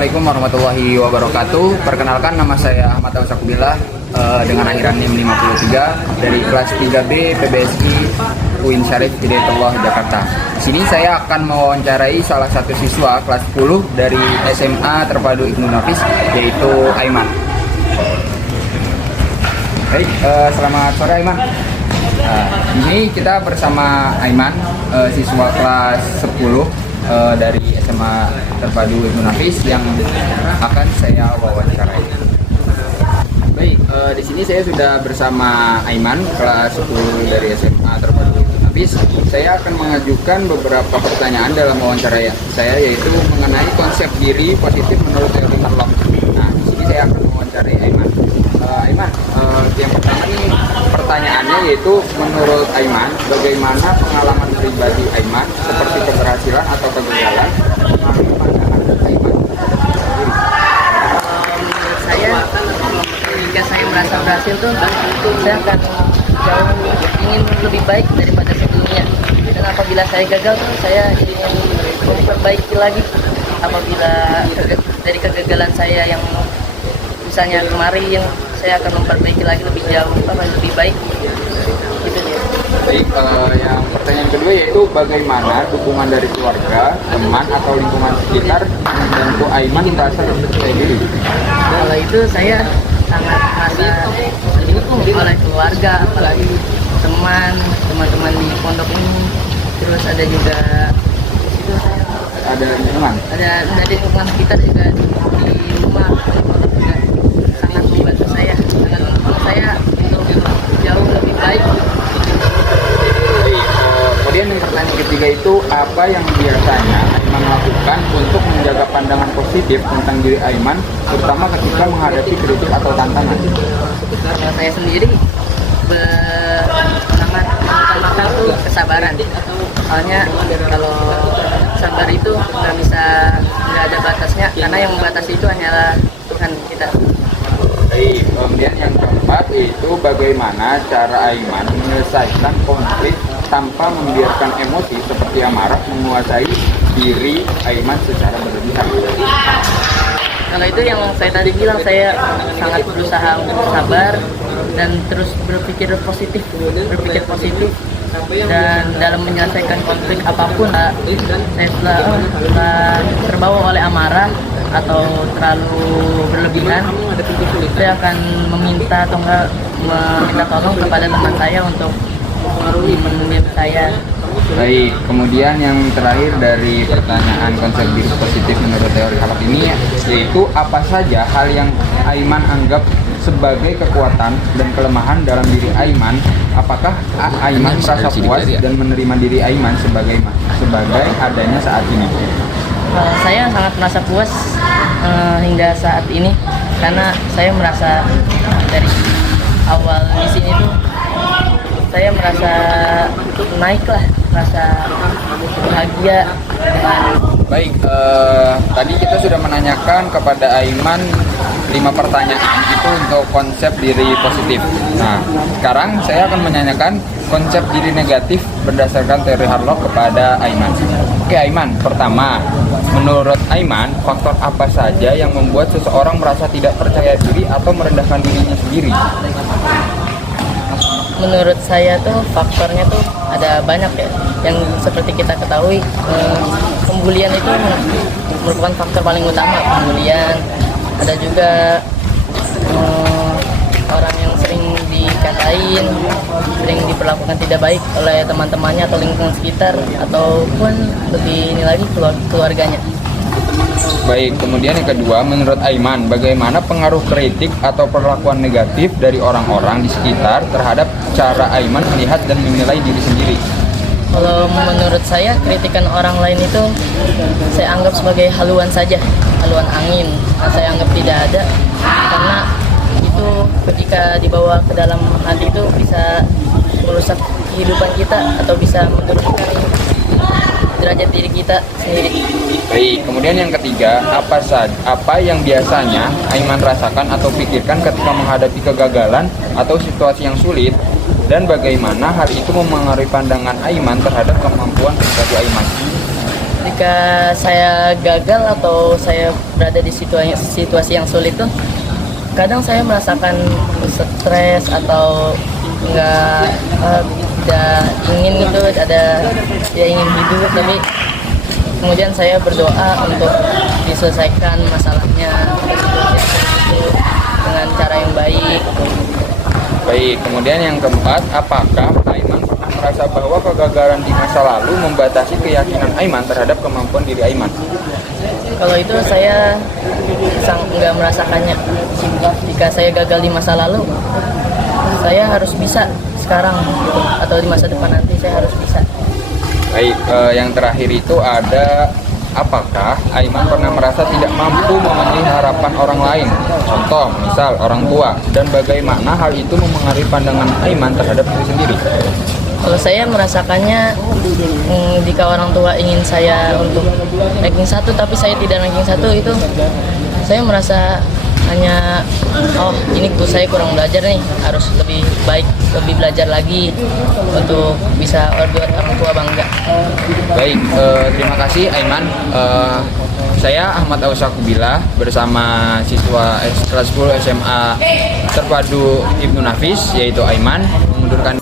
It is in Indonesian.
Assalamualaikum warahmatullahi wabarakatuh. Perkenalkan, nama saya Ahmad Tausakubillah dengan akhiran NIM 53 dari kelas 3B PBSI UIN Syarif Hidayatullah Jakarta. Di sini saya akan mewawancarai salah satu siswa kelas 10 dari SMA Terpadu Ibnu Nafis, yaitu Aiman. Baik, selamat sore Aiman. Ini kita bersama Aiman, siswa kelas 10 dari SMA Terpadu Ibnu Nafis yang akan saya wawancarai. Baik, di sini saya sudah bersama Aiman, kelas 10 dari SMA Terpadu Ibnu Nafis. Saya akan mengajukan beberapa pertanyaan dalam wawancara saya, yaitu mengenai konsep diri positif menurut teori Harlock. Nah, di sini saya akan mewawancarai Aiman. Aiman, yang pertama ini pertanyaannya, yaitu menurut Aiman, bagaimana pengalaman pribadi Aiman seperti keberhasilan atau kegagalan mengalami pandangan Aiman? Menurut saya, jika saya merasa berhasil tuh, saya akan jauh ingin lebih baik daripada sebelumnya. Dan apabila saya gagal tuh, saya ingin memperbaiki lagi. Apabila dari kegagalan saya yang misalnya kemarin, saya akan memperbaiki lagi lebih jauh, lebih baik. Gitu dia. Baik, yang pertanyaan kedua yaitu bagaimana dukungan dari keluarga, teman atau lingkungan sekitar membantu Aiman merasa lebih percaya diri? Kalau itu saya sangat merasa didukung oleh keluarga, apalagi teman-teman di pondok ini. Terus ada juga itu Ada lingkungan? ada dari lingkungan sekitar juga, di rumah juga sangat membantu saya, sangat mendukung saya untuk jauh lebih baik. Kemudian yang pertanyaan ketiga itu, apa yang biasanya Aiman lakukan untuk menjaga pandangan positif tentang diri Aiman, terutama ketika menghadapi kritik atau tantangan? Kalau saya sendiri utamakan tuh kesabaran. Soalnya kalau sabar itu nggak ada batasnya, karena yang membatasi itu hanyalah Tuhan kita. Baik, kemudian yang keempat itu bagaimana cara Aiman menyelesaikan konflik tanpa membiarkan emosi seperti amarah menguasai diri Aiman secara berlebihan? Kalau itu yang saya tadi bilang, saya sangat berusaha untuk sabar dan terus berpikir positif, dan dalam menyelesaikan konflik apapun, saya setelah terbawa oleh amarah atau terlalu berlebihan, saya akan meminta tolong kepada teman saya untuk menemani saya. Baik, kemudian yang terakhir dari pertanyaan konsep diri positif menurut teori Harlock ini, yaitu apa saja hal yang Aiman anggap sebagai kekuatan dan kelemahan dalam diri Aiman? Apakah Aiman merasa puas dan menerima diri Aiman sebagai adanya saat ini? Saya sangat merasa puas hingga saat ini, karena saya merasa dari awal di sini tuh saya merasa naik lah, merasa bahagia. Baik, tadi kita sudah menanyakan kepada Aiman 5 pertanyaan itu untuk konsep diri positif. Nah, sekarang saya akan menanyakan konsep diri negatif berdasarkan teori Harlock kepada Aiman. Oke Aiman, pertama, menurut Aiman, faktor apa saja yang membuat seseorang merasa tidak percaya diri atau merendahkan dirinya sendiri? Menurut saya tuh faktornya tuh ada banyak ya. Yang seperti kita ketahui, pembulian itu merupakan faktor paling utama. Pembulian, ada juga orang yang sering dikatain, sering diperlakukan tidak baik oleh teman-temannya atau lingkungan sekitar, ataupun lebih ini lagi keluarganya. Baik, kemudian yang kedua, menurut Aiman, bagaimana pengaruh kritik atau perlakuan negatif dari orang-orang di sekitar terhadap cara Aiman melihat dan menilai diri sendiri? Kalau menurut saya, kritikan orang lain itu saya anggap sebagai haluan saja, haluan angin. Saya anggap tidak ada, karena itu ketika dibawa ke dalam hati itu bisa merusak kehidupan kita atau bisa menurunkan derajat diri kita sendiri. Baik, kemudian yang ketiga, apa yang biasanya Aiman rasakan atau pikirkan ketika menghadapi kegagalan atau situasi yang sulit, dan bagaimana hal itu memengaruhi pandangan Aiman terhadap kemampuan pribadi Aiman? Jika saya gagal atau saya berada di situasi yang sulit tuh, kadang saya merasakan stres atau tidak ingin gitu, tidak ingin hidup, tapi kemudian saya berdoa untuk diselesaikan masalahnya dengan cara yang baik. Baik, kemudian yang keempat, apakah Aiman pernah merasa bahwa kegagalan di masa lalu membatasi keyakinan Aiman terhadap kemampuan diri Aiman? Kalau itu saya nggak merasakannya. Jika saya gagal di masa lalu, saya harus bisa sekarang gitu. Atau di masa depan nanti saya harus bisa. Baik, yang terakhir itu ada, apakah Aiman pernah merasa tidak mampu memenuhi harapan orang lain? Contoh, misal orang tua, dan bagaimana hal itu memengaruhi pandangan Aiman terhadap diri sendiri? Kalau saya merasakannya, jika orang tua ingin saya untuk ranking 1 tapi saya tidak ranking 1, itu saya merasa hanya, oh ini tuh saya kurang belajar nih, harus lebih baik, lebih belajar lagi untuk bisa buat orang tua bangga. Baik, terima kasih Aiman. Saya Ahmad Ausakubila bersama siswa kelas 10 SMA Terpadu Ibnu Nafis, yaitu Aiman, mengundurkan